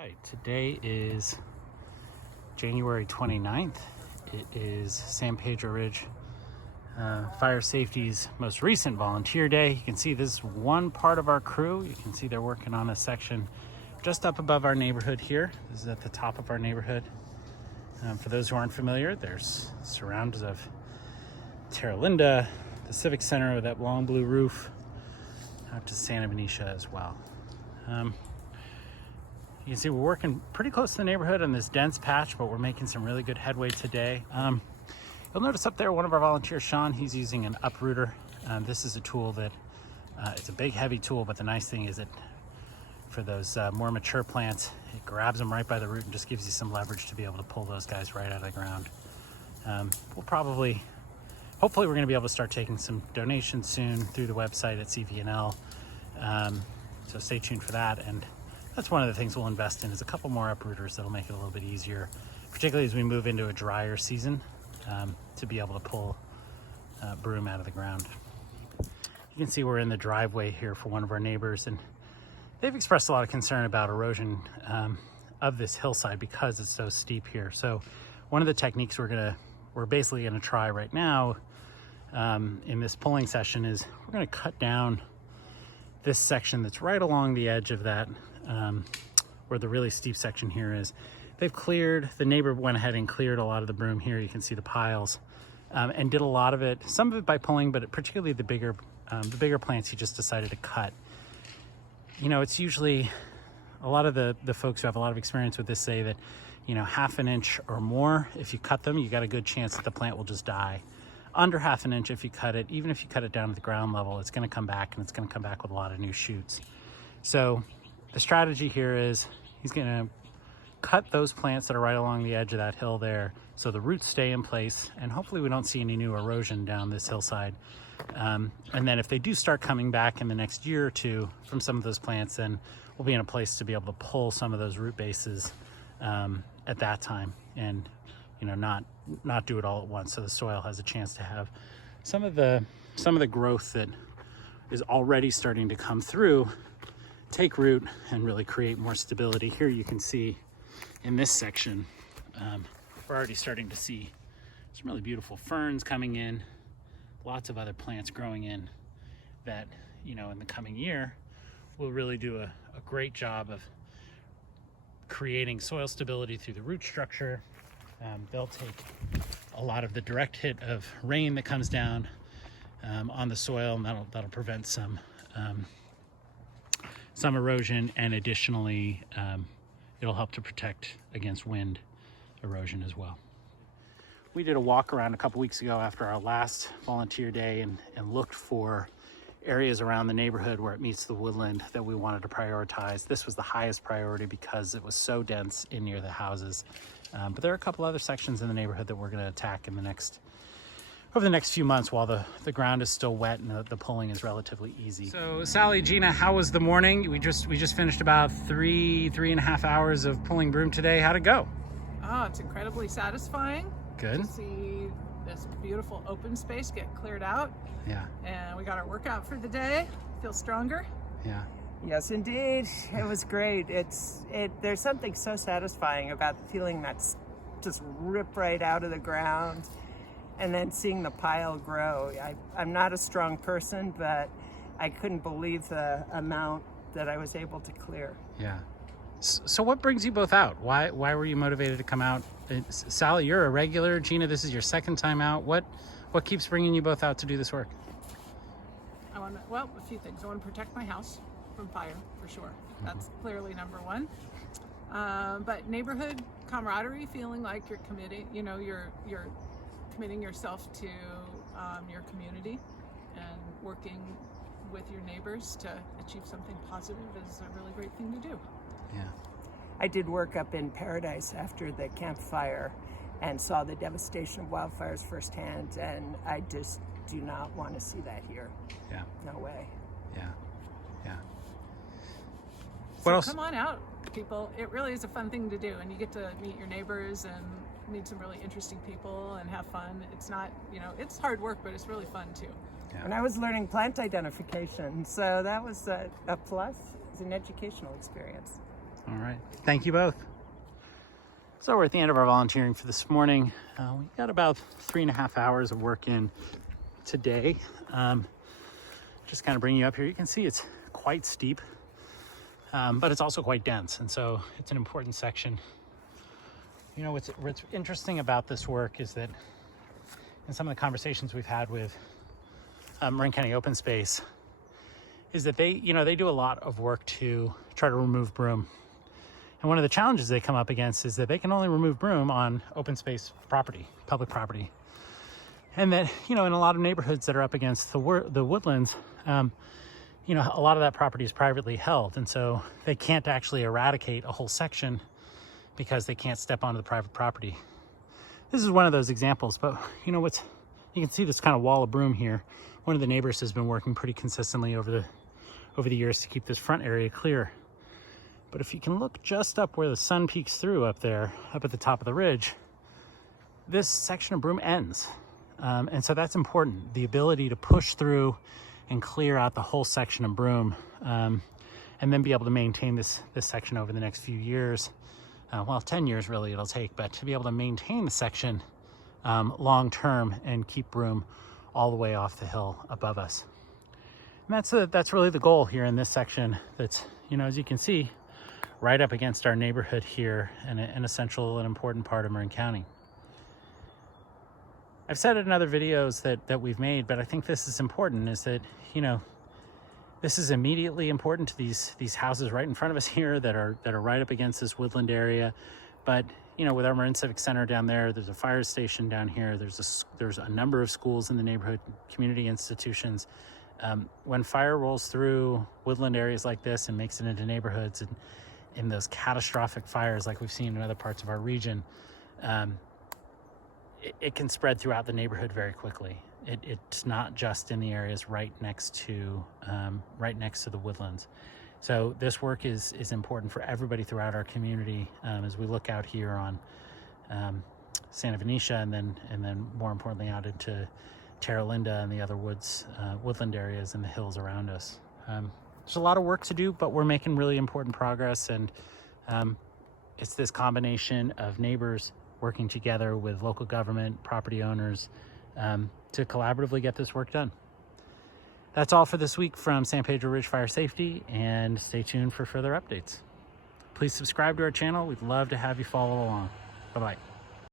right, today is January 29th. It is San Pedro Ridge Fire Safety's most recent volunteer day. You can see this is one part of our crew. You can see they're working on a section just up above our neighborhood here. This is at the top of our neighborhood. For those who aren't familiar, there's surrounds of Terra Linda, the Civic Center with that long blue roof, out to Santa Venetia as well. You can see we're working pretty close to the neighborhood on this dense patch, but we're making some really good headway today. You'll notice up there, one of our volunteers, Sean, he's using an uprooter. This is a tool that, it's a big, heavy tool, but the nice thing is that for those more mature plants, it grabs them right by the root and just gives you some leverage to be able to pull those guys right out of the ground. Hopefully we're gonna be able to start taking some donations soon through the website at CVNL. So stay tuned for that. And that's one of the things we'll invest in, is a couple more uprooters that'll make it a little bit easier, particularly as we move into a drier season, to be able to pull broom out of the ground. You can see we're in the driveway here for one of our neighbors, and they've expressed a lot of concern about erosion of this hillside because it's so steep here. So one of the techniques we're basically gonna try right now in this pulling session is we're gonna cut down this section that's right along the edge of that, where the really steep section here is. They've cleared, the neighbor went ahead and cleared a lot of the broom here. You can see the piles, and did a lot of it, some of it by pulling, but particularly the bigger plants he just decided to cut. You know, it's usually, a lot of the folks who have a lot of experience with this say that, you know, 1/2 inch or more, if you cut them, you got a good chance that the plant will just die. Under 1/2 inch, if you cut it, even if you cut it down to the ground level, it's gonna come back, and it's gonna come back with a lot of new shoots. So the strategy here is he's gonna cut those plants that are right along the edge of that hill there, so the roots stay in place, and hopefully we don't see any new erosion down this hillside. And then if they do start coming back in the next year or two from some of those plants, then we'll be in a place to be able to pull some of those root bases at that time, and you know, not do it all at once, so the soil has a chance to have some of the growth that is already starting to come through take root and really create more stability. Here you can see in this section, we're already starting to see some really beautiful ferns coming in, lots of other plants growing in that, you know, in the coming year will really do a great job of creating soil stability through the root structure. They'll take a lot of the direct hit of rain that comes down on the soil, and that'll prevent some erosion, and additionally it'll help to protect against wind erosion as well. We did a walk around a couple weeks ago after our last volunteer day and looked for areas around the neighborhood where it meets the woodland that we wanted to prioritize. This was the highest priority because it was so dense in near the houses. But there are a couple other sections in the neighborhood that we're going to attack in over the next few months while the ground is still wet and the pulling is relatively easy. So Sally, Gina, how was the morning? We just finished about three and a half hours of pulling broom today. How'd it go? Oh, it's incredibly satisfying. Good. To see this beautiful open space get cleared out. Yeah. And we got our workout for the day. Feel stronger. Yeah. Yes, indeed. It was great. There's something so satisfying about the feeling that's just ripped right out of the ground, and then seeing the pile grow. I'm not a strong person, but I couldn't believe the amount that I was able to clear. Yeah. So what brings you both out? Why were you motivated to come out? Sally, you're a regular. Gina, this is your second time out. What keeps bringing you both out to do this work? Well, a few things. I want to protect my house from fire, for sure. That's clearly number one. But neighborhood camaraderie, feeling like you're committing, you know, you're committing yourself to your community and working with your neighbors to achieve something positive is a really great thing to do. Yeah. I did work up in Paradise after the campfire and saw the devastation of wildfires firsthand, and I just do not want to see that here. Yeah. No way. Yeah. Yeah. So What else? come on out, people. It really is a fun thing to do, and you get to meet your neighbors and meet some really interesting people and have fun. It's not, you know, it's hard work, but it's really fun too. Yeah. And I was learning plant identification, so that was a plus. It's an educational experience. All right, thank you both. So we're at the end of our volunteering for this morning. We got about 3.5 hours of work in today. Just kind of bring you up here. You can see it's quite steep, but it's also quite dense. And so it's an important section. You know, what's interesting about this work is that in some of the conversations we've had with Marin County Open Space is that they do a lot of work to try to remove broom. And one of the challenges they come up against is that they can only remove broom on open space property, public property. And that, in a lot of neighborhoods that are up against the woodlands, a lot of that property is privately held. And so they can't actually eradicate a whole section because they can't step onto the private property. This is one of those examples, but you can see this kind of wall of broom here. One of the neighbors has been working pretty consistently over the years to keep this front area clear. But if you can look just up where the sun peeks through up there, up at the top of the ridge, this section of broom ends. And so that's important, the ability to push through and clear out the whole section of broom, and then be able to maintain this section over the next few years. 10 years really it'll take, but to be able to maintain the section long term and keep broom all the way off the hill above us. And that's really the goal here in this section. That's, as you can see, right up against our neighborhood here and an essential and important part of Marin County. I've said it in other videos that we've made, but I think this is important, is that, this is immediately important to these houses right in front of us here that are right up against this woodland area. But, with our Marin Civic Center down there, there's a fire station down here, there's a number of schools in the neighborhood, community institutions. When fire rolls through woodland areas like this and makes it into neighborhoods, and in those catastrophic fires like we've seen in other parts of our region, it can spread throughout the neighborhood very quickly. It's not just in the areas right next to the woodlands. So this work is important for everybody throughout our community, as we look out here on Santa Venetia, and then more importantly out into Terra Linda and the other woodland areas and the hills around us. There's a lot of work to do, but we're making really important progress, and it's this combination of neighbors working together with local government, property owners, to collaboratively get this work done. That's all for this week from San Pedro Ridge Fire Safety, and stay tuned for further updates. Please subscribe to our channel. We'd love to have you follow along. Bye-bye.